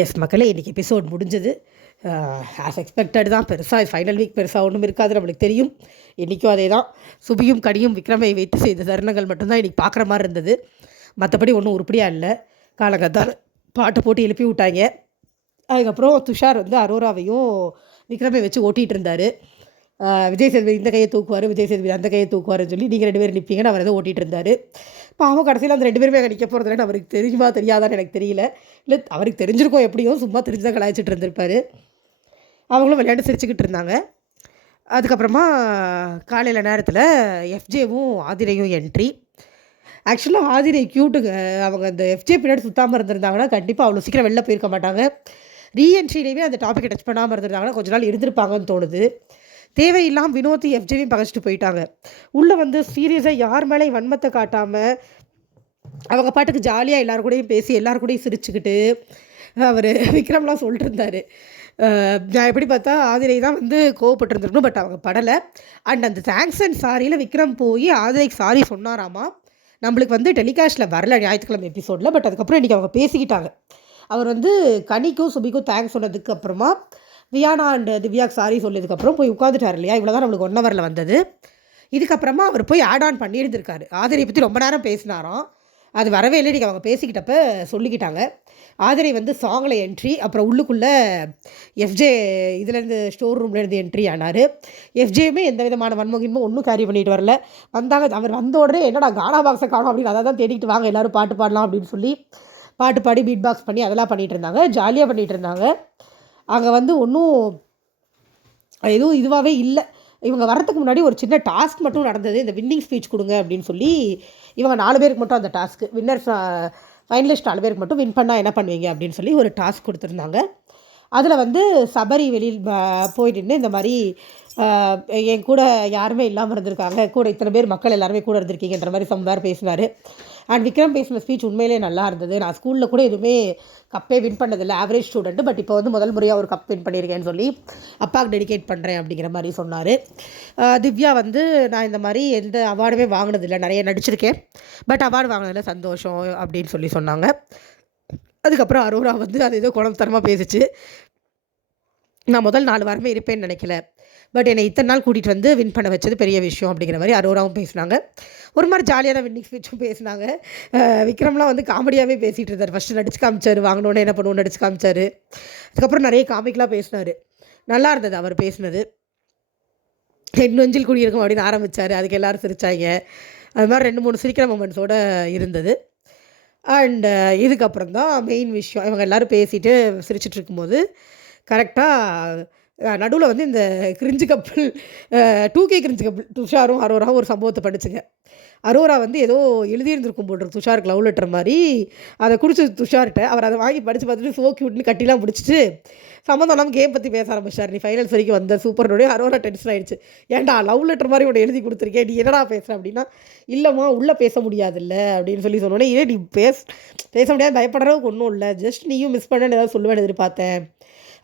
S மக்களே இன்றைக்கி episode முடிஞ்சது. Uh, ஆஸ் எக்ஸ்பெக்டட் தான். பெருசாக ஃபைனல் வீக் பெருசாக ஒன்றும் இருக்காது நம்மளுக்கு தெரியும். இன்றைக்கும் அதே தான் சுபியும் கனியும் விக்ரமை வைத்து செய்த தருணங்கள் மட்டும்தான் இன்றைக்கி பார்க்குற மாதிரி இருந்தது. மற்றபடி ஒன்றும் உருப்படியாக இல்லை. காலங்கத்தான் பாட்டு போட்டு எழுப்பி விட்டாங்க. அதுக்கப்புறம் துஷார் வந்து அரோராவையும் விக்ரமை வச்சு ஓட்டிகிட்டு இருந்தார். Uh, விஜய் சேதுபதி இந்த கையை தூக்குவார் விஜய் சேதுபதி அந்த கையை தூக்குவாருன்னு சொல்லி நீங்கள் ரெண்டு பேரும் நிற்பீங்கன்னு அவர் எதை ஓட்டிகிட்டு இருந்தார். பாவம் கடைசியில் அந்த ரெண்டு பேருமே அங்கே நிற்க போகிறதுலன்னு அவருக்கு தெரியுமா தெரியாதான்னு எனக்கு தெரியல. இல்லை அவருக்கு தெரிஞ்சிருக்கோம் எப்படியும் சும்மா தெரிஞ்சு தான் கலாய்ச்சிட்டு இருந்திருப்பார். அவங்களும் விளையாண்டு சிரிச்சுக்கிட்டு இருந்தாங்க. அதுக்கப்புறமா காலையில் நேரத்தில் எஃப்ஜேவும் ஆதிரையும் என்ட்ரி ஆக்சுவலாக ஆதிரை க்யூட்டுங்க அவங்க அந்த எஃப்ஜே பின்னாடி சுத்தாமல் இருந்திருந்தாங்கன்னா கண்டிப்பாக அவ்வளோ சீக்கிரம் வெளில போயிருக்க மாட்டாங்க. ரீஎன்ட்ரிலேயுமே அந்த டாப்பிக்கை டச் பண்ணாமல் இருந்திருந்தாங்கன்னா கொஞ்ச நாள் இருந்திருப்பாங்கன்னு தோணுது. தேவையில்லாமல் வினோத்தி எஃப்ஜேவையும் பகச்சிட்டு போயிட்டாங்க. உள்ளே வந்து சீரியஸாக யார் மேலே வன்மத்தை காட்டாமல் அவங்க பாட்டுக்கு ஜாலியாக எல்லாரு கூடயும் பேசி எல்லாரு கூடயும் சிரிச்சுக்கிட்டு அவர் விக்ரம்லாம் சொல்லிட்டு இருந்தார் நான் எப்படி பார்த்தா ஆதிரை தான் வந்து கோவப்பட்டிருந்துருக்கணும் பட் அவங்க படலை. அண்ட் அந்த தேங்க்ஸ் அண்ட் சாரியில் விக்ரம் போய் ஆதிரைக்கு சாரி சொன்னாராமா? நம்மளுக்கு வந்து டெலிகாஸ்ட்டில் வரல ஞாயிற்றுக்கிழமை எபிசோடில் பட் அதுக்கப்புறம் இன்றைக்கி அவங்க பேசிக்கிட்டாங்க. அவர் வந்து கனிக்கும் சுபிக்கும் தேங்க்ஸ் சொன்னதுக்கு அப்புறமா வியானா அண்ட் திவ்யாக்கு சாரி சொன்னதுக்கப்புறம் போய் உட்காந்துட்டார் இல்லையா? இவ்வளோ தான் நம்மளுக்கு ஒன் ஹவரில் வந்தது. இதுக்கப்புறமா அவர் போய் ஆட் ஆன் பண்ணியிருந்திருக்காரு. ஆதிரை பற்றி ரொம்ப நேரம் பேசினாராம். அது வரவே இல்லை. நீங்கள் அவங்க பேசிக்கிட்டப்ப சொல்லிக்கிட்டாங்க. ஆதிரை வந்து சாங்கில் என்ட்ரி அப்புறம் உள்ளுக்குள்ளே எஃப்ஜே இதுலேருந்து ஸ்டோர் ரூம்லேருந்து என்ட்ரி ஆனார். எஃப்ஜேயுமே எந்த விதமான வன்முகின்மும் ஒன்றும் கேரி பண்ணிட்டு வரல. வந்தாங்க அவர் வந்த உடனே என்னடா கானா பாக்ஸை காணும் அப்படின்னு அதை தான் வாங்க எல்லோரும் பாட்டு பாடலாம் அப்படின்னு சொல்லி பாட்டு பாடி பீட் பாக்ஸ் பண்ணி அதெல்லாம் பண்ணிகிட்டு இருந்தாங்க. ஜாலியாக பண்ணிகிட்டு இருந்தாங்க. அங்கே வந்து ஒன்றும் எதுவும் இதுவாகவே இல்லை. இவங்க வரத்துக்கு முன்னாடி ஒரு சின்ன டாஸ்க் மட்டும் நடந்தது. இந்த வின்னிங் ஸ்பீச் கொடுங்க அப்படின்னு சொல்லி இவங்க நாலு பேருக்கு மட்டும் அந்த டாஸ்க்கு வின்னர்ஸ் ஃபைனலிஸ்ட் நாலு பேருக்கு மட்டும் வின் பண்ணால் என்ன பண்ணுவீங்க அப்படின்னு சொல்லி ஒரு டாஸ்க் கொடுத்துருந்தாங்க. அதில் வந்து சபரி வெளியில் போய் நின்று இந்த மாதிரி என் கூட யாருமே இல்லாமல் இருந்திருக்காங்க. கூட இத்தனை பேர் மக்கள் எல்லாருமே கூட இருந்திருக்கீங்கன்ற மாதிரி சம்பார் பேசினார். அண்ட் விக்ரம் பேசின ஸ்பீச் உண்மையிலே நல்லா இருந்தது. நான் ஸ்கூலில் கூட எதுவுமே கப்பே வின் பண்ணதில்லை. ஆவரேஜ் ஸ்டூடெண்ட் பட் இப்போ வந்து முதல் முறையாக ஒரு கப் வின் பண்ணியிருக்கேன்னு சொல்லி அப்பாவுக்கு டெடிகேட் பண்ணுறேன் அப்படிங்கிற மாதிரி சொன்னார். திவ்யா வந்து நான் இந்த மாதிரி எந்த அவார்டுமே வாங்கினதில்லை. நிறைய நடிச்சிருக்கேன். பட் அவார்டு வாங்கினதில் சந்தோஷம் அப்படின்னு சொல்லி சொன்னாங்க. அதுக்கப்புறம் அரோரா வந்து அது ஏதோ குழந்தரமாக பேசிச்சு. நான் முதல் நாலு வாரமே இருப்பேன்னு நினைக்கல. பட் என்னை இத்தனை நாள் கூட்டிகிட்டு வந்து வின் பண்ண வச்சது பெரிய விஷயம் அப்படிங்கிற மாதிரி அரோராவும் பேசினாங்க. ஒரு மாதிரி ஜாலியான வின்னிங் ஸ்பீச்சும் பேசினாங்க. விக்ரம்லாம் வந்து காமெடியாகவே பேசிகிட்டு இருந்தார். ஃபஸ்ட்டு நடிச்சு காமிச்சார் வாங்கினோன்னே என்ன பண்ணுவோம் நடிச்சு காமிச்சார். அதுக்கப்புறம் நிறைய காமிக்கெலாம் பேசினார். நல்லா இருந்தது அவர் பேசினது. என் நெஞ்சில் குடியிருக்கும் அப்படின்னு ஆரம்பித்தார் அதுக்கு எல்லோரும் சிரித்தாங்க அது மாதிரி ரெண்டு மூணு சிரிக்கிற மூமெண்ட்ஸோடு இருந்தது. அண்டு இதுக்கப்புறம் தான் மெயின் விஷயம். இவங்க எல்லோரும் பேசிட்டு சிரிச்சிட்ருக்கும்போது கரெக்டாக நடுவில் வந்து இந்த கிரிஞ்சு கப்பல் டூ கே கிரிஞ்சு கப்பல் துஷாரும் அரோராவும் ஒரு சம்பவத்தை படிச்சுங்க அரோரா வந்து ஏதோ எழுதியிருந்திருக்கும் போடுற துஷாருக்கு லவ் லெட்டர் மாதிரி. அதை குடிச்சு துஷார்கிட்ட அவர் அதை வாங்கி படித்து பார்த்துட்டு சோ கியூட்னு கட்டிலாம் பிடிச்சிட்டு சம்மந்தம் இல்லாமல் கேம் பற்றி பேச ஆரம்பிச்சார். நீ ஃபைனல்ஸ் வரைக்கும் வந்த சூப்பர்னுடைய அரோரா டென்ஷன் ஆகிடுச்சு ஏன்டா லவ் லெட்டர் மாதிரி உன்னை எழுதி கொடுத்துருக்கேன் நீ என்னடா பேசுகிற அப்படின்னா இல்லைம்மா உள்ளே பேச முடியாதுல்ல அப்படின்னு சொல்லி சொன்னோன்னே ஏன் நீ பேச பேச முடியாது பயப்படுறதுக்கு ஒன்றும் இல்லை ஜஸ்ட் நீயும் மிஸ் பண்ணேன்னு ஏதாவது சொல்லுவேன் எதிர்பார்த்தேன்.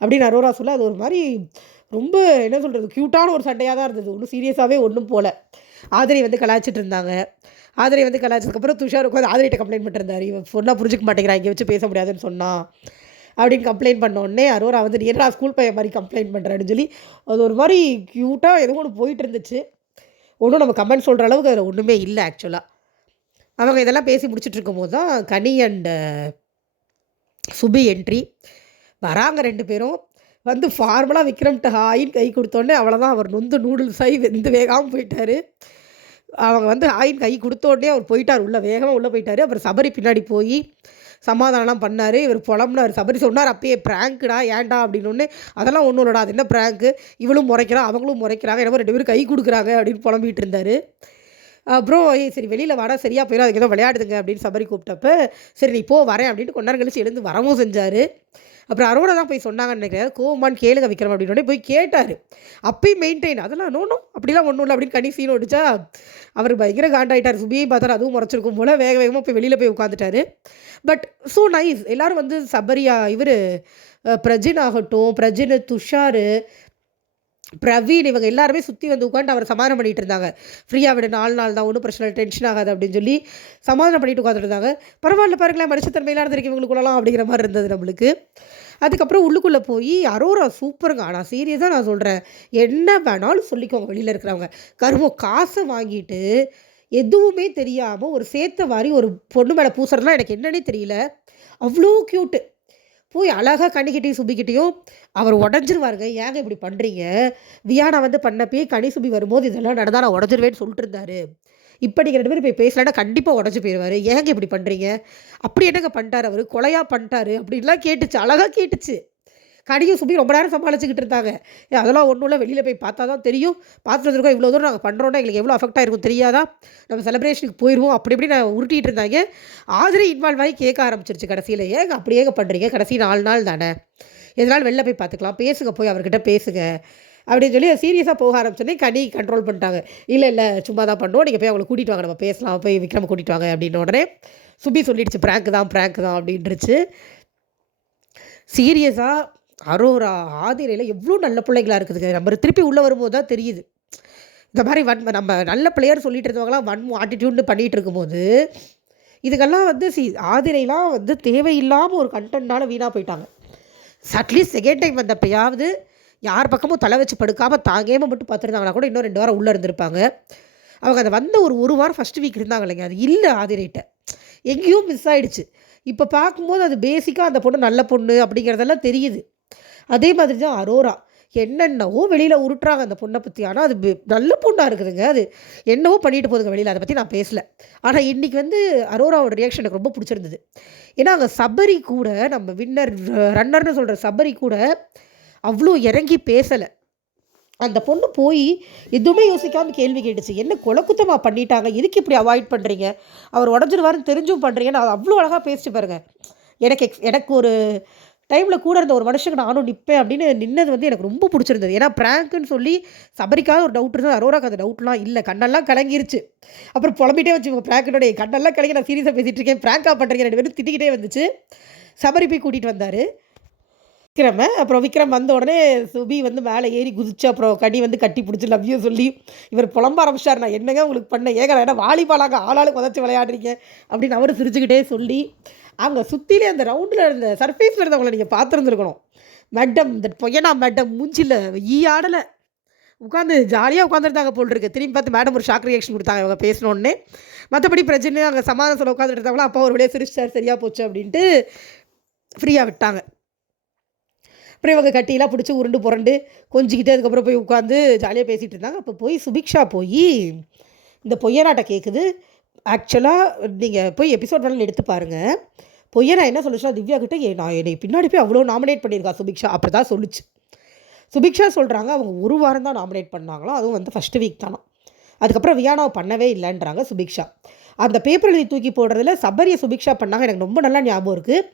அப்படின்னு அரோரா சொல்ல அது ஒரு மாதிரி ரொம்ப என்ன சொல்கிறது க்யூட்டான ஒரு சண்டையாக தான் இருந்தது. ஒன்றும் சீரியஸாகவே ஒன்றும் போல். ஆதிரை வந்து கலாய்ச்சிட்டு இருந்தாங்க. ஆதிரை வந்து கலாய்ச்சதுக்கப்புறம் துஷார் உட்காந்து ஆதிரிட்ட கம்ப்ளைண்ட் பண்ணிருந்தார் இவன் சொன்னால் புரிஞ்சிக்க மாட்டேங்கிறான் இங்கே வச்சு பேச முடியாதுன்னு சொன்னான் அப்படின்னு கம்ப்ளைண்ட் பண்ணோடனே அரோரா வந்து நீ ஸ்கூல் பையன் மாதிரி கம்ப்ளைண்ட் பண்ணுறான்னு சொல்லி அது ஒரு மாதிரி க்யூட்டாக எதுவும் ஒன்று போயிட்டு இருந்துச்சு. ஒன்றும் நம்ம கமெண்ட் சொல்கிற அளவுக்கு அதில் ஒன்றுமே இல்லை ஆக்சுவலாக அவங்க இதெல்லாம் பேசி முடிச்சுட்டு இருக்கும்போது தான் கனி அண்ட் சுபி என்ட்ரி வராங்க ரெண்டு பேரும். வந்து ஃபார்மலாக விக்ரம்கிட்ட ஹாயின் கை கொடுத்தோடனே அவ்வளோதான் அவர் நொந்து நூடுல்ஸ் ஆகி வெந்து வேகாமல் போயிட்டார். அவங்க வந்து ஹாயின் கை கொடுத்தோடனே அவர் போயிட்டார். உள்ளே வேகமாக உள்ளே போயிட்டார். அப்புறம் சபரி பின்னாடி போய் சமாதானம்லாம் பண்ணார். இவர் புலம்புனார். சபரி சொன்னார் அப்பயே ப்ராங்க்குடா ஏன்டா? அப்படின்னு அதெல்லாம் ஒன்றும் இல்லைடா அது என்ன ப்ராங்க்கு இவளும் முறைக்கிறா அவங்களும் முறைக்கிறாங்க. என்னமோ ரெண்டு பேரும் கை கொடுக்குறாங்க அப்படின்னு புலம்பிகிட்டு இருந்தார். அப்புறம் சரி வெளியில் வர சரியாக போயிடும் அதுக்கு ஏதோ விளையாடுதுங்க அப்படின்னு சபரி கூப்பிட்டப்ப சரி நீ போ வரேன் அப்படின்ட்டு கொஞ்ச நேரம் கழிச்சு எழுந்து வரவும் செஞ்சார். அப்புறம் அரோட தான் போய் சொன்னாங்கன்னு நினைக்கிறேன். கோமான்னு கேளுங்க விக்ரம் அப்படின்னு போய் கேட்டார். அப்பயும் மெயின்டைன் அதெல்லாம் நோனும் அப்படிலாம் ஒன்றும் இல்லை அப்படின்னு கனி சீன் ஒடிச்சா அவர் பயங்கர காண்டாயிட்டார். சுபியும் பார்த்தாரு அதுவும் முறைச்சிருக்கும் போல். வேக வேகமாக போய் வெளியில் போய் உட்காந்துட்டாரு பட் ஸோ நைஸ் எல்லோரும் வந்து சபரியா இவர் பிரஜின் ஆகட்டும் பிரஜின் துஷார் பிரவீன் இவங்க எல்லாருமே சுற்றி வந்து உட்காந்து அவரை சமாதானம் பண்ணிட்டு இருந்தாங்க. ஃப்ரீயாக விட நாலு நாள் தான் ஒன்றும் பிரச்சனை டென்ஷன் ஆகாது அப்படின்னு சொல்லி சமாதானம் பண்ணிட்டு உட்காந்துட்டு இருந்தாங்க. பரவாயில்ல பாருங்களேன் மனுஷத்தன்மையிலான இருந்திருக்கு இவங்களுக்குள்ளலாம் அப்படிங்கிற மாதிரி இருந்தது நம்மளுக்கு. அதுக்கப்புறம் உள்ளுக்குள்ளே போய் அரோரா சூப்பருங்க. ஆனால் சீரியஸாக நான் சொல்கிறேன் என்ன வேணாலும் சொல்லிக்கோங்க வெளியில் இருக்கிறவங்க. கருமம் காசை வாங்கிட்டு எதுவுமே தெரியாமல் ஒரு சேர்த்த வாரி ஒரு பொண்ணு மேலே பூசுறதுலாம் எனக்கு என்னன்னே தெரியல. அவ்வளோ க்யூட்டு போய் அழகாக கண்ணிக்கிட்டையும் சுபிக்கிட்டையும் அவர் உடஞ்சிருவாருங்க. ஏங்க இப்படி பண்ணுறீங்க வியானா வந்து பண்ணப்பே கனி சுபி வரும்போது இதெல்லாம் நடந்தால் நான் உடஞ்சிருவேன்னு சொல்லிட்டு இருந்தாரு இப்போ நீங்கள் ரெண்டு பேரும் போய் பேசலன்னா கண்டிப்பாக உடஞ்சி போயிடுவார் ஏங்க இப்படி பண்ணுறீங்க அப்படி என்னங்க பண்ணிட்டார் அவர்? கொலையாக பண்ணிட்டாரு அப்படின்லாம் கேட்டுச்சு. அழகாக கேட்டுச்சு. கனியும் சுப்பி ரொம்ப நேரம் சமாளிச்சுக்கிட்டு இருந்தாங்க. ஏ, அதெல்லாம் ஒன்றும் இல்லை. வெளியில் போய் பார்த்தா தான் தெரியும். பார்த்துட்டு இருக்கோம் இவ்வளோ தூரம் நாங்கள் பண்ணுறோன்னா எங்களுக்கு எவ்வளோ அஃபெக்ட் ஆகிருக்கும் தெரியாதா? நம்ம செலிப்ரேஷனுக்கு போயிடுவோம் அப்படி இப்படி நான் உருட்டிகிட்டு இருந்தாங்க. ஆதிரி இன்வால்வ் ஆகி கேட்க ஆரம்பிச்சிருச்சு கடைசியில். ஏங்க அப்படியே ஏங்க பண்ணுறீங்க கடைசி நாலு நாள் தானே. எதனால் வெளில போய் பார்த்துக்கலாம். பேசுங்க போய் அவர்கிட்ட பேசுங்க. அப்படின்னு சொல்லி சீரியஸாக போக ஆரம்பிச்சோன்னே கனி கண்ட்ரோல் பண்ணிட்டாங்க. இல்லை இல்லை சும்மா தான் பண்ணுவோம். நீங்கள் போய் அவங்களை கூட்டிகிட்டு வாங்க. நம்ம பேசலாம். போய் விக்ரம் கூட்டிகிட்டு வாங்க அப்படின்னு உடனே சுபி சொல்லிடுச்சு ப்ராங்க் தான் ப்ராங்க் தான் அப்படின்ட்டுருச்சு சீரியஸாக அரோரா ஆதிரையில் எவ்வளோ நல்ல பிள்ளைகளாக இருக்குதுங்க. நம்ம திருப்பி உள்ளே வரும்போது தான் தெரியுது. இந்த மாதிரி வன் நம்ம நல்ல பிளேயர் சொல்லிட்டு இருந்தவங்களாம் வன் ஆட்டிடியூட்னு பண்ணிகிட்டு இருக்கும்போது இதுக்கெல்லாம் வந்து சி ஆதிரைலாம் வந்து தேவையில்லாமல் ஒரு கண்டென்ட்னால வீணாக போயிட்டாங்க. அட்லீஸ்ட் செகண்ட் டைம் வந்தப்பயாவது யார் பக்கமும் தலை வச்சு படுக்காமல் தாங்கேமல் மட்டும் பார்த்துருந்தாங்கன்னா கூட இன்னும் ரெண்டு வாரம் உள்ளே இருந்திருப்பாங்க. அவங்க அதை வந்த ஒரு ஒரு வாரம் ஃபஸ்ட் வீக் இருந்தாங்க இல்லைங்க அது இல்லை ஆதிரைட்ட எங்கேயும் மிஸ் ஆகிடுச்சு இப்போ பார்க்கும்போது அது பேசிக்காக அந்த பொண்ணு நல்ல பொண்ணு அப்படிங்கிறதெல்லாம் தெரியுது. அதே மாதிரி தான் அரோரா. என்னென்னவோ வெளியில் உருட்டுறாங்க அந்த பொண்ணை பற்றி ஆனால் அது நல்ல பொண்ணாக இருக்குதுங்க அது. என்னவோ பண்ணிட்டு போகுதுங்க வெளியில். அதை பற்றி நான் பேசல. ஆனால் இன்றைக்கி வந்து அரோராவோட ரியாக்ஷன் எனக்கு ரொம்ப பிடிச்சிருந்தது. ஏன்னா அங்கே சபரி கூட நம்ம வின்னர் ரன்னர்னு சொல்கிற சபரி கூட அவ்வளோ இறங்கி பேசலை. அந்த பொண்ணு போய் எதுவுமே யோசிக்காமல் கேள்வி கேட்டுச்சு. என்ன குலக்குத்தமாக பண்ணிட்டாங்க? எதுக்கு இப்படி அவாய்ட் பண்ணுறீங்க அவர் உடஞ்சிருவாருன்னு தெரிஞ்சும் பண்ணுறீங்கன்னு அது அவ்வளோ அழகாக பேசிட்டு பாருங்க. எனக்கு எக்ஸ் எனக்கு ஒரு டைமில் கூட இருந்த ஒரு மனுஷனுக்கு நானும் நிற்பேன் அப்படின்னு நின்னது வந்து எனக்கு ரொம்ப பிடிச்சிருந்தது. ஏன்னா ப்ராங்க்குன்னு சொல்லி சபரிக்காக ஒரு டவுட் இருந்தது அரோராக்கு அந்த டவுட்லாம் இல்லை. கண்ணெல்லாம் கலங்கிருச்சு. அப்புறம் புலம்பிட்டே வச்சு ப்ராங்கனுடைய கண்ணெல்லாம் கலங்கி நான் சீரியஸாக பேசிகிட்டு இருக்கேன். ப்ராங்காக பண்ணுறீங்க ரெண்டு பேரும் திட்டிக்கிட்டே வந்துச்சு. சபரி போய் கூட்டிகிட்டு வந்தார். விக்ரம அப்புறம் விக்ரம் வந்த உடனே சுபி வந்து மேலே ஏறி குதிச்சு அப்புறம் கனி வந்து கட்டி பிடிச்சி லவ்யூ சொல்லி இவர் புலம்ப ஆரம்பிச்சார். நான் என்னங்க உங்களுக்கு பண்ண ஏங்க ஏன்னா வாலிபாலாக ஆளாளுக்கு உதச்சி விளையாடுறீங்க? அப்படின்னு அவர் சிரிச்சுக்கிட்டே சொல்லி அங்கே சுற்றிலே அந்த ரவுண்டில் இருந்த சர்ஃபேஸில் இருந்தவங்களை நீங்கள் பார்த்துருந்துருக்கணும். மேடம் இந்த பொய்யனா மேடம் மூஞ்சில் ஈ ஆடலை. உட்காந்து ஜாலியாக உட்காந்துருந்தாங்க போல் இருக்கு. திரும்பி பார்த்து மேடம் ஒரு ஷாக் ரியாக்ஷன் கொடுத்தாங்க அவங்க பேசணுன்னே மற்றபடி பிரச்சனை அங்கே சமாதானம் சொல்ல உட்காந்துட்டு இருந்தாங்களா அப்பா ஒரு வழியாக சிரிச்சார் சரியாக போச்சு அப்படின்ட்டு ஃப்ரீயாக விட்டாங்க. அப்புறம் இவங்க கட்டியெல்லாம் பிடிச்சி உருண்டு புரண்டு கொஞ்சிக்கிட்டு அதுக்கப்புறம் போய் உட்காந்து ஜாலியாக பேசிகிட்டு இருந்தாங்க. அப்போ போய் சுபிக்ஷா போய் இந்த பொய்யனாட்ட கேட்குது ஆக்சுவலாக நீங்கள் போய் எபிசோட் வேணாலும் எடுத்து பாருங்கள் பொய்யனா என்ன சொல்லுச்சுன்னா திவ்யா கிட்ட நான் என்னை பின்னாடி போய் அவ்வளோ நாமினேட் பண்ணியிருக்கா சுபிக்ஷா. அப்படி தான் சொல்லுச்சு. சுபிக்ஷா சொல்கிறாங்க அவங்க ஒரு வாரம் தான் நாமினேட் பண்ணாங்களோ? அதுவும் வந்து ஃபஸ்ட்டு வீக் தானோ? அதுக்கப்புறம் வியானாவை பண்ணவே இல்லைன்றாங்க சுபிக்ஷா. அந்த பேப்பர் எழுதி தூக்கி போடுறதுல சபரியை சுபிக்ஷா பண்ணாங்க. எனக்கு ரொம்ப நல்லா ஞாபகம் இருக்குது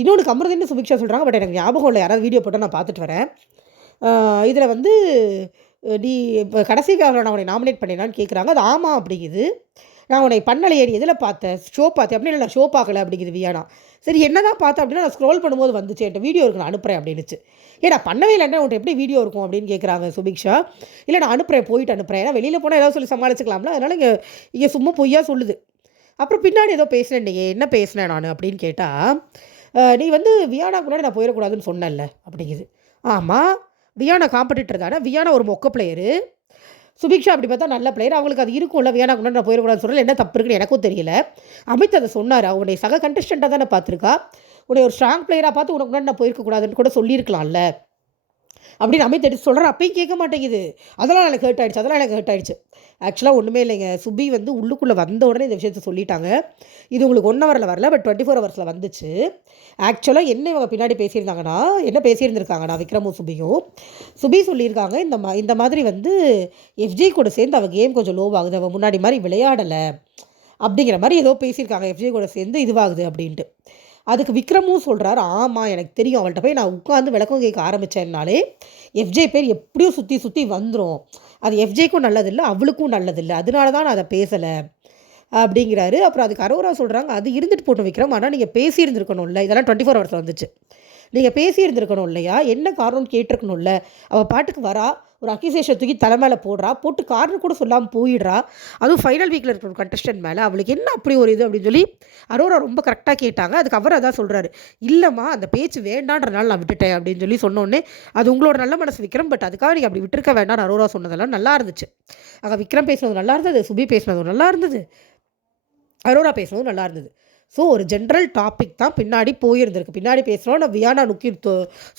இன்னொன்று கமருதுன்னு சுபிக்ஷா சொல்கிறாங்க பட் எனக்கு ஞாபகம் இல்லை. யாராவது வீடியோ போட்டால் நான் பார்த்துட்டு வரேன். இதில் வந்து நீ இப்போ கடைசி காலம் நான் உன்னை நாமினேட் பண்ணேனான்னு கேட்குறாங்க அது ஆமாம் அப்படிங்குது. நான் உன்னை பண்ணலை ஏறி எதில் பார்த்தேன்? ஷோ பார்த்தேன். அப்படின்னு நான் ஷோ பார்க்கல அப்படிங்குது வியானா. சரி என்ன தான் பார்த்தேன் அப்படின்னா நான் ஸ்க்ரோல் பண்ணும்போது வந்துச்சு. என்கிட்ட வீடியோ இருக்கு நான் அனுப்புகிறேன் அப்படின்னுச்சு. ஏன்னா பண்ணவே இல்லைன்னா உன்ட்ட எப்படி வீடியோ இருக்கும் அப்படின்னு கேட்குறாங்க சுபிக்ஷா. இல்லை நான் அனுப்புகிறேன் போயிட்டு அனுப்புகிறேன் ஏன்னா வெளியில் போனால் ஏதாவது சொல்லி சமாளிச்சுக்கலாம்ல. அதனால் இங்கே இங்கே சும்மா பொய்யா சொல்லுது. அப்புறம் பின்னாடி ஏதோ பேசினேன் நீ என்ன பேசினேன் நான் அப்படின்னு கேட்டால் நீ வந்து வியானா முன்னாடி நான் போயிடக்கூடாதுன்னு சொன்னேன்ல அப்படிங்குது. ஆமாம் வியானா காம்படிட்டர் தானே. வியானா ஒரு மொக்க பிளேயரு சுபிக்ஷா அப்படி பார்த்தா நல்ல பிளேயர் அவங்களுக்கு அது இருக்கும்ல வேணா முன்னாடி நான் போயிடக்கூடாதுன்னு சொல்கிறேன் என்ன தப்பு இருக்குன்னு எனக்கும் தெரியல. அமித் அதை சொன்னார்? அவனுடைய சக கண்டஸ்டண்ட்டாக தானே பார்த்துருக்கா? உன்னை ஒரு ஸ்ட்ராங் பிளேயராக பார்த்து உனக்கு முன்னாடி நான் போயிருக்கக்கூடாதுன்னு கூட சொல்லியிருக்கலாம்ல. அப்படின்னு அமித் எடுத்து சொல்கிறேன் அப்பயும் கேட்க மாட்டேங்குது. அதெல்லாம் எனக்கு ஹர்ட் ஆயிடுச்சு. அதெல்லாம் எனக்கு ஹர்ட் ஆயிடுச்சு. ஆக்சுவலாக ஒன்றுமே இல்லைங்க. சுபி வந்து உள்ளுக்குள்ளே வந்த உடனே இந்த விஷயத்த சொல்லிட்டாங்க. இது உங்களுக்கு ஒன் ஹவரில் வரல பட் டுவெண்ட்டி ஃபோர் ஹவர்ஸில் வந்துச்சு. ஆக்சுவலாக என்ன இவங்க பின்னாடி பேசியிருந்தாங்கன்னா என்ன பேசியிருந்திருக்காங்கண்ணா விக்ரமும் சுபியும். சுபி சொல்லியிருக்காங்க இந்த மா இந்த மாதிரி வந்து எஃப்ஜி கூட சேர்ந்து அவள் கேம் கொஞ்சம் லோவாகுது அவள் முன்னாடி மாதிரி விளையாடலை. அப்படிங்கிற மாதிரி ஏதோ பேசியிருக்காங்க. எஃப்ஜி கூட சேர்ந்து இதுவாகுது அப்படின்ட்டு. அதுக்கு விக்ரமும் சொல்கிறாரு ஆமாம் எனக்கு தெரியும். அவள்கிட்ட போய் நான் உட்காந்து விளக்கம் கேட்க ஆரம்பித்தேன்னாலே எஃப்ஜே பேர் எப்படியும் சுற்றி சுற்றி வந்துடும் அது எஃப்ஜேக்கும் நல்லதில்லை அவளுக்கும் நல்லதில்லை. அதனால தான் நான் அதை பேசலை. அப்படிங்கிறாரு. அப்புறம் அதுக்கு அரோரா சொல்கிறாங்க அது இருந்துட்டு போட்டு விக்ரம். ஆனால் நீங்கள் பேசியிருந்துருக்கணும்ல. இதெல்லாம் டுவெண்ட்டி ஃபோர் ஹவர்ஸ் வந்துச்சு. நீங்கள் பேசியிருந்துருக்கணும் இல்லையா என்ன காரணம்னு கேட்டிருக்கணும்ல? அவள் பாட்டுக்கு வரா. ஒரு அக்யூசேஷன் தூக்கி தலை மேலே போடுறா போட்டு காரணம் கூட சொல்லாமல் போயிடுறா. அதுவும் ஃபைனல் வீக்கில் இருக்கிற ஒரு கண்டஸ்டன்ட் மேலே. அவளுக்கு என்ன அப்படி ஒரு இது அப்படின்னு சொல்லி அரோரா ரொம்ப கரெக்டாக கேட்டாங்க. அதுக்கு அவர் அதான் சொல்கிறாரு இல்லைம்மா அந்த பேச்சு வேண்டான்றனால நான் விட்டுட்டேன் அப்படின்னு சொல்லி சொன்னோடனே அது உங்களோட நல்ல மனசு விக்ரம் பட் அதுக்காக நீங்கள் அப்படி விட்டுருக்க வேண்டாம் அரோரா சொன்னதெல்லாம் நல்லா இருந்துச்சு. அங்கே விக்ரம் பேசுனது நல்லா இருந்தது சுபி பேசுனது நல்லா இருந்தது. அரோரா பேசுனதும் நல்லா இருந்தது. ஸோ ஒரு ஜென்ரல் டாபிக் தான் பின்னாடி போயிருந்திருக்கு. பின்னாடி பேசுகிறோம் நான் வியானா நுக்கி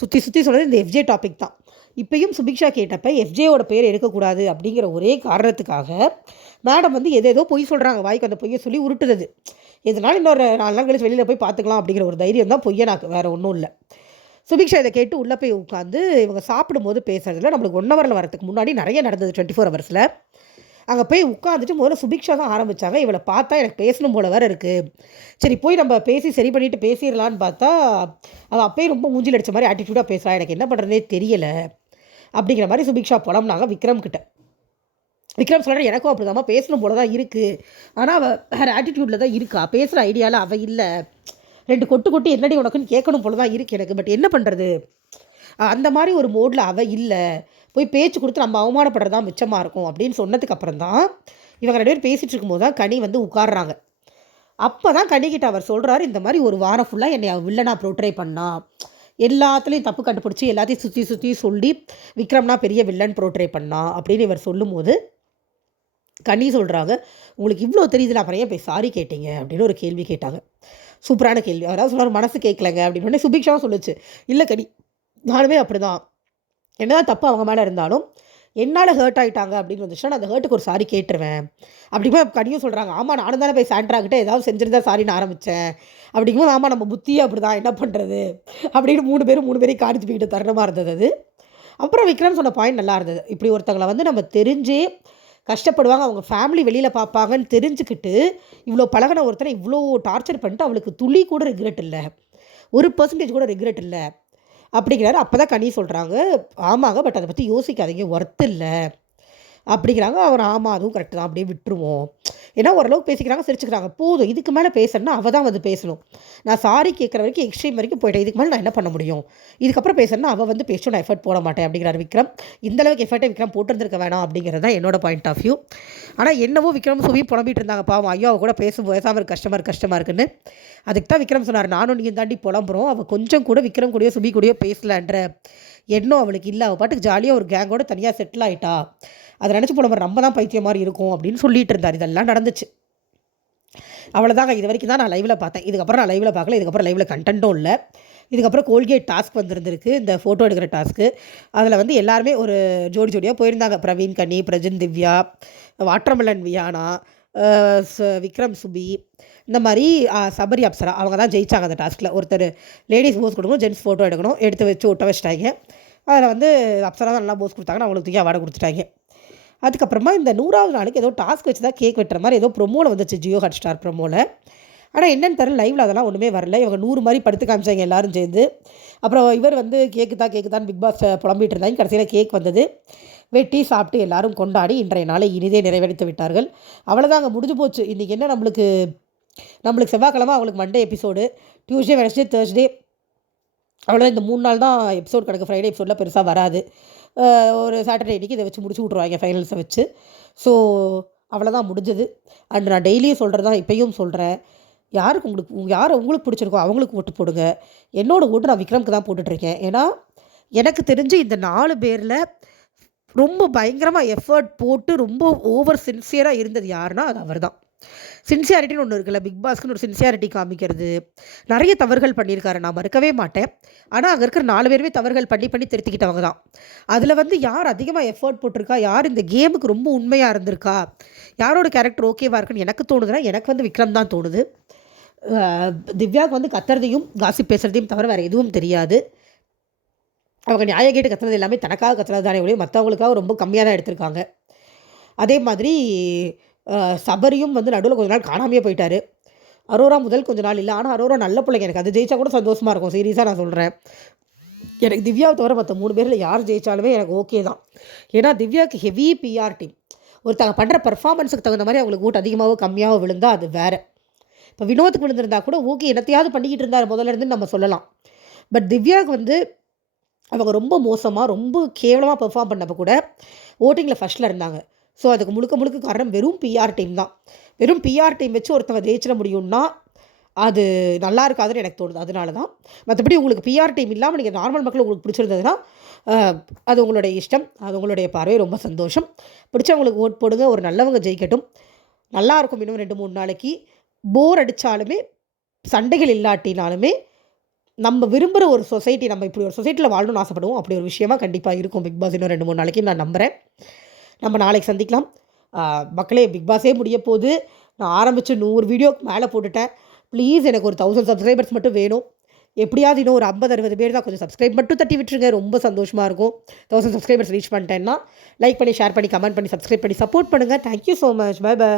சுற்றி சுற்றி சொன்னது இந்த எஃப்ஜே டாபிக் தான். இப்பயும் சுபிக்ஷா கேட்டப்ப எஃப்ஜேயோட பேர் எடுக்கக்கூடாது அப்படிங்கிற ஒரே காரணத்துக்காக மேடம் வந்து எதேதோ பொய் சொல்கிறாங்க வாய்க்கு அந்த பொய்யை சொல்லி உருட்டுறது இதனால் இன்னொரு நாலு நாள் கழிச்சு வெளியில் போய் பார்த்துக்கலாம் அப்படிங்கிற ஒரு தைரியம் தான் பொய்யனாக்கு வேறு ஒன்றும் இல்லை. சுபிக்ஷா இதை கேட்டு உள்ளே போய் உட்காந்து இவங்க சாப்பிடும்போது பேசுறதுல நம்மளுக்கு ஒன் ஹவரில் வரதுக்கு முன்னாடி நிறைய நடந்தது டுவெண்ட்டி ஃபோர் ஹவர்ஸில் அங்கே போய் உட்காந்துட்டு முதல்ல சுபிக்ஷா தான் ஆரம்பித்தாங்க இவளை பார்த்தா எனக்கு பேசணும் போல வேறு இருக்குது சரி போய் நம்ம பேசி சரி பண்ணிட்டு பேசிடலான்னு பார்த்தா அவள் அப்பயே ரொம்ப மூஞ்சில் அடித்த மாதிரி ஆட்டிடியூடாக பேசுகிறா எனக்கு என்ன பண்ணுறதே தெரியலை. அப்படிங்கிற மாதிரி சுபிக்ஷா புலம்னாங்க விக்ரம் கிட்ட. விக்ரம் சொல்கிற எனக்கும் அப்படி தான் பேசணும் போல தான் இருக்குது ஆனால் அவள் வேறு ஆட்டிடியூடில் தான் இருக்கா. பேசுகிற ஐடியாவில் அவள் இல்லை. ரெண்டு கொட்டு கொட்டு என்னடி உனக்குன்னு கேட்கணும் போல தான் இருக்குது எனக்கு. பட் என்ன பண்ணுறது அந்த மாதிரி ஒரு மோடில் அவள் இல்லை. போய் பேச்சு கொடுத்து நம்ம அவமானப்படுறது தான் மிச்சமாக இருக்கும் அப்படின்னு சொன்னதுக்கு அப்புறம் தான் இவங்க ரெண்டு பேர் பேசிகிட்டு இருக்கும்போது தான் கனி வந்து உட்காடுறாங்க அப்போ தான் கனிக்கிட்ட அவர் சொல்கிறாரு இந்த மாதிரி ஒரு வாரம் ஃபுல்லாக என்னை வில்லனாக ப்ரோட்ரை பண்ணா. எல்லாத்துலேயும் தப்பு கண்டுபிடிச்சி எல்லாத்தையும் சுற்றி சுற்றி சொல்லி விக்ரம்னா பெரிய வில்லன் ப்ரோட்ரை பண்ணா அப்படின்னு இவர் சொல்லும்போது கனி சொல்கிறாங்க உங்களுக்கு இவ்வளோ தெரியுதுல அப்புறம் ஏன் போய் சாரி கேட்டீங்க? அப்படின்னு ஒரு கேள்வி கேட்டாங்க. சூப்பரான கேள்வி. அதாவது சொன்னார் மனசு கேட்கலங்க அப்படின்னு உடனே சுபிக்ஷாவும் சொல்லுச்சு இல்லை கனி நானுமே அப்படி தான் என்னதான் தப்பு அவங்க மேலே இருந்தாலும் என்னால் ஹர்ட் ஆகிட்டாங்க அப்படின்னு வந்துச்சுன்னா நான் அந்த ஹர்ட்டுக்கு ஒரு சாரி கேட்டுருவேன். அப்படிங்கும்போது கனியும் சொல்கிறாங்க ஆமாம் நானும் தானே போய் சாண்ட்ராகிட்ட ஏதாவது செஞ்சுருந்தா சாரின்னு ஆரம்பித்தேன் அப்படிங்கும்போது ஆமாம் நம்ம புத்தியே அப்படி தான் என்ன பண்ணுறது அப்படின்னு மூணு பேரும் மூணு பேரையும் காரிச்சு போய்கிட்ட தருணமாக இருந்தது அது. அப்புறம் விக்ரம் சொன்ன பாயிண்ட் நல்லா இருந்தது. இப்படி ஒருத்தங்களை வந்து நம்ம தெரிஞ்சே கஷ்டப்படுவாங்க அவங்க ஃபேமிலி வெளியில் பார்ப்பாங்கன்னு தெரிஞ்சுக்கிட்டு இவ்வளோ பழகின ஒருத்தரை இவ்வளோ டார்ச்சர் பண்ணிட்டு அவளுக்கு துளி கூட ரிக்ரெட் இல்லை. ஒரு பர்சன்டேஜ் கூட ரிக்ரெட் இல்லை. அப்படிங்கிறாரு. அப்போ தான் கனி சொல்கிறாங்க ஆமாங்க பட் அதை பற்றி யோசிக்காதீங்க. ஒர்த்து இல்லை. அப்படிங்கிறாங்க. அவர் ஆமாம் அதுவும் கரெக்டு தான். அப்படியே விட்டுருவோம். ஏன்னா ஓரளவுக்கு பேசிக்கிறாங்க சிரிச்சுக்கிறாங்க. போதும் இதுக்கு மேலே பேசணும்னா அவள் தான் வந்து பேசணும். நான் சாரி கேட்குற வரைக்கும் எக்ஸ்ட்ரீம் வரைக்கும் போயிட்டேன். இதுக்கு மேலே நான் என்ன பண்ண முடியும்? இதுக்கப்புறம் பேசணும்னா அவள் வந்து பேசணும் நான் எஃபர்ட் போட மாட்டேன் அப்படிங்கிறார் விக்ரம். இந்தளவுக்கு எஃபர்ட்டை விக்ரம் போட்டிருந்திருக்க வேணாம் அப்படிங்கிறது தான் என்னோட பாயிண்ட் ஆஃப் வியூ ஆனால் என்னவோ விக்ரம் சுவியும் புலம்பிட்டு இருந்தாங்க. பாவம் ஐயோ அவள் கூட பேசும் பேசாமல் கஸ்டமர் கஷ்டமாக கஷ்டமாக இருக்குன்னு. அதுக்கு தான் விக்ரம் சொன்னார் நானும் நீங்கள் தாண்டி புலம்புறோம். அவள் கொஞ்சம் கூட விக்ரம் கூடயோ சுபி கூடயோ பேசலான்ற எண்ணம் அவளுக்கு இல்லை? அவள் பாட்டுக்கு ஜாலியாக ஒரு கேங்கோட தனியாக செட்டில் ஆகிட்டா அதை நினச்சி போனவர் நம்ம தான் பைத்தியம் மாதிரி இருக்கும் அப்படின்னு சொல்லிட்டு இருந்தார். இதெல்லாம் நடந்துச்சு. அவ்வளோதாங்க இது வரைக்கும் தான் நான் லைவில் பார்த்தேன். இதுக்கப்புறம் நான் லைவில் பார்க்கல. இதுக்கப்புறம் லைவில் கண்டென்ட்டும் இல்லை. இதுக்கப்புறம் கோல்கேட் டாஸ்க் வந்திருந்திருக்கு. இந்த ஃபோட்டோ எடுக்கிற டாஸ்க்கு அதில் வந்து எல்லாருமே ஒரு ஜோடி ஜோடியாக போயிருந்தாங்க. பிரவீன் கனி பிரஜன் திவ்யா வாட்டர்மெலன் வியானா விக்ரம் சுபி. இந்த மாதிரி சபரி அப்சரா. அவங்க தான் ஜெயிச்சாங்க அந்த டாஸ்கில் ஒருத்தர் லேடிஸ் போஸ் கொடுக்கணும் ஜென்ஸ் ஃபோட்டோ எடுக்கணும். எடுத்து வச்சு ஒட்ட வச்சிட்டாங்க. அதில் வந்து அப்சரா தான் நல்லா போஸ் கொடுத்தாங்க அவங்களுக்கு தூக்கி அவார்டு கொடுத்துட்டாங்க. அதுக்கப்புறமா இந்த நூறாவது நாளுக்கு ஏதோ டாஸ்க் வச்சு தான் கேக் வெட்டுற மாதிரி ஏதோ ப்ரொமோவில் வந்துச்சு ஜியோ ஹாட் ஸ்டார் ப்ரொமோவில் ஆனால் என்னென்னு தெரியல லைவில் அதெல்லாம் ஒன்றுமே வரல. இவங்க நூறு மாதிரி படுத்து காமிச்சாங்க எல்லோரும் சேர்ந்து. அப்புறம் இவர் வந்து கேக்கு தான் கேக்கு தான் பிக் பாஸ் புலம்பிகிட்டு இருந்தாங்க. கடைசியில் கேக் வந்தது. வெட்டி சாப்பிட்டு எல்லாரும் கொண்டாடி இன்றைய நாளை இனிதே நிறைவேறித்து விட்டார்கள். அவ்வளோதான் அங்கே முடிஞ்சு போச்சு. இன்றைக்கி என்ன நம்மளுக்கு நம்மளுக்கு செவ்வாய்க்கிழமை அவங்களுக்கு Monday episode Tuesday Wednesday Thursday அவ்வளோதான் இந்த மூணு நாள் தான் எபிசோட் கிடக்கு. ஃப்ரைடே எபிசோடில் பெருசாக வராது. ஒரு சாட்டர்டே இன்றைக்கி இதை வச்சு முடிச்சு விட்ருவாங்க ஃபைனல்ஸை வச்சு. ஸோ அவ்வளோதான் முடிஞ்சது. அண்ட் நான் டெய்லியும் சொல்கிறதா இப்பையும் சொல்கிறேன் யாருக்கு உங்களுக்கு யார் உங்களுக்கு பிடிச்சிருக்கோ அவங்களுக்கு ஓட்டு போடுங்க. என்னோடய ஓட்டு நான் விக்ரம்க்கு தான் போட்டுட்ருக்கேன். ஏன்னா எனக்கு தெரிஞ்சு இந்த நாலு பேரில் ரொம்ப பயங்கரமாக எஃபர்ட் போட்டு ரொம்ப ஓவர் சின்சியராக இருந்தது யாருன்னா அது அவர் தான் சின்சியாரிட்டின்னு ஒன்று இருக்குல்ல பிக் பாஸ்க்குன்னு ஒரு சின்சியாரிட்டி காமிக்கிறது. நிறைய தவறுகள் பண்ணியிருக்காரு நான் மறுக்கவே மாட்டேன். ஆனால் அங்கே இருக்கிற நாலு பேருமே தவறுகள் பண்ணி பண்ணி திருத்திக்கிட்டவங்க தான். அதில் வந்து யார் அதிகமாக எஃபர்ட் போட்டிருக்கா? யார் இந்த கேமுக்கு ரொம்ப உண்மையாக இருந்திருக்கா? யாரோட கேரக்டர் ஓகேவாக இருக்குன்னு எனக்கு தோணுதுன்னா எனக்கு வந்து விக்ரம் தான் தோணுது. திவ்யாவுக்கு வந்து கத்துறதையும் காசி பேசுகிறதையும் தவிர வேறு எதுவும் தெரியாது. அவங்க நியாய கேட்டு கத்துறது எல்லாமே தனக்காக கத்துறது தானே ஒழிய மற்றவங்களுக்காக ரொம்ப கம்மியாக தான் எடுத்திருக்காங்க. அதே மாதிரி சபரியும் வந்து நடுவில் கொஞ்ச நாள் காணாமையே போயிட்டார். அரோரா முதல் கொஞ்ச நாள் இல்லை. ஆனால் அரோரா நல்ல பிள்ளைங்க. எனக்கு அது ஜெயிச்சா கூட சந்தோஷமாக இருக்கும். சீரியஸாக நான் சொல்கிறேன் எனக்கு திவ்யாவை தவிர மற்ற மூணு பேரில் யார் ஜெயித்தாலுமே எனக்கு ஓகே தான். ஏன்னா திவ்யாவுக்கு ஹெவி பிஆர் டீம் ஒருத்தங்க பண்ணுற பர்ஃபார்மன்ஸுக்கு தகுந்த மாதிரி அவங்களுக்கு ஓட்டு அதிகமாகவோ கம்மியாகவோ விழுந்தால் அது வேறு. இப்போ வினோத்துக்கு விழுந்திருந்தா கூட ஓகே என்னத்தையாவது பண்ணிக்கிட்டு இருந்தார் முதல்ல இருந்து நம்ம சொல்லலாம். பட் திவ்யாவுக்கு வந்து அவங்க ரொம்ப மோசமாக ரொம்ப கேவலமாக பெர்ஃபார்ம் பண்ணப்போ கூட ஓட்டிங்கில் ஃபஸ்ட்டில் இருந்தாங்க. ஸோ அதுக்கு முழுக்க முழுக்க காரணம் வெறும் பிஆர் டீம் தான். வெறும் பிஆர் டீம் வச்சு ஒருத்தவங்க ஜெயிச்சிட முடியும்னா அது நல்லா இருக்காதுன்னு எனக்கு தோணுது. அதனால தான். மற்றபடி உங்களுக்கு பிஆர் டீம் இல்லாமல் நீங்கள் நார்மல் மக்கள் உங்களுக்கு பிடிச்சிருந்ததுன்னா அது உங்களுடைய இஷ்டம். அது உங்களுடைய பார்வை. ரொம்ப சந்தோஷம். பிடிச்சவங்களுக்கு ஓட் போடுங்க. ஒரு நல்லவங்க ஜெயிக்கட்டும். நல்லா இருக்கும் இன்னும் ரெண்டு மூணு நாளைக்கு. போர் அடித்தாலுமே சண்டைகள் இல்லாட்டினாலுமே நம்ம விரும்புகிற ஒரு சொசைட்டி நம்ம இப்படி ஒரு சொசைட்டியில் வாழணும்னு ஆசைப்படுவோம். அப்படி ஒரு விஷயமா கண்டிப்பாக இருக்கும். பிக் பாஸ் இன்னும் ரெண்டு மூணு நாளைக்கு நான் நம்புகிறேன் நம்ம நாளைக்கு சந்திக்கலாம். மக்களே பிக் பாஸே முடிய போகுது நான் ஆரம்பித்து நூறு வீடியோக்கு மேலே போட்டுட்டேன். ப்ளீஸ் எனக்கு ஒரு தௌசண்ட் சப்ஸ்கிரைபர்ஸ் மட்டும் வேணும். எப்படியாவது இன்னும் ஒரு ஐம்பது அறுபது பேர் தான் கொஞ்சம் சப்ஸ்கிரைப் மட்டும் தட்டி விட்டுருங்க. ரொம்ப சந்தோஷமாக இருக்கும். தௌசண்ட் சப்ஸ்கிரைபர்ஸ் ரீச் பண்ணிட்டேன்னா லைக் பண்ணி ஷேர் பண்ணி கமெண்ட் பண்ணி சப்ஸ்கிரைப் பண்ணி சப்போர்ட் பண்ணுங்கள் thank you so much bye bye